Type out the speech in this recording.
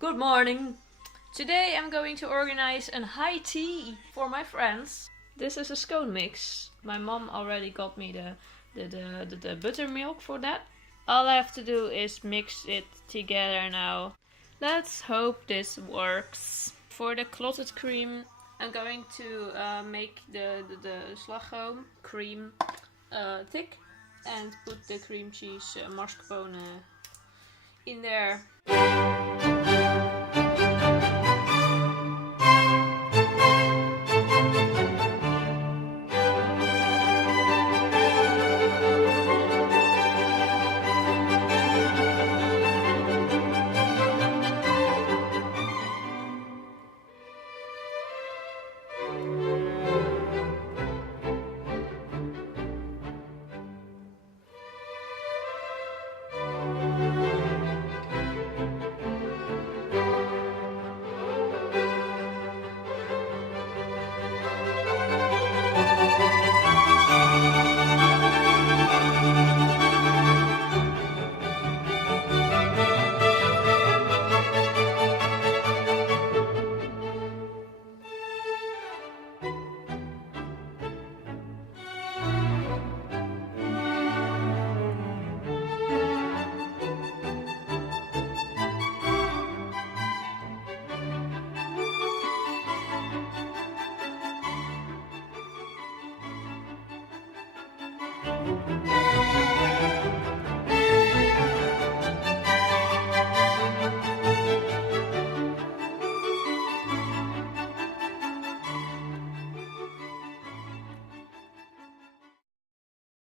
Good morning. Today I'm going to organize a high tea for my friends. This is a scone mix. My mom already got me the buttermilk for that. All I have to do is mix it together now. Let's hope this works. For the clotted cream, I'm going to make the slagroom cream thick and put the cream cheese mascarpone in there.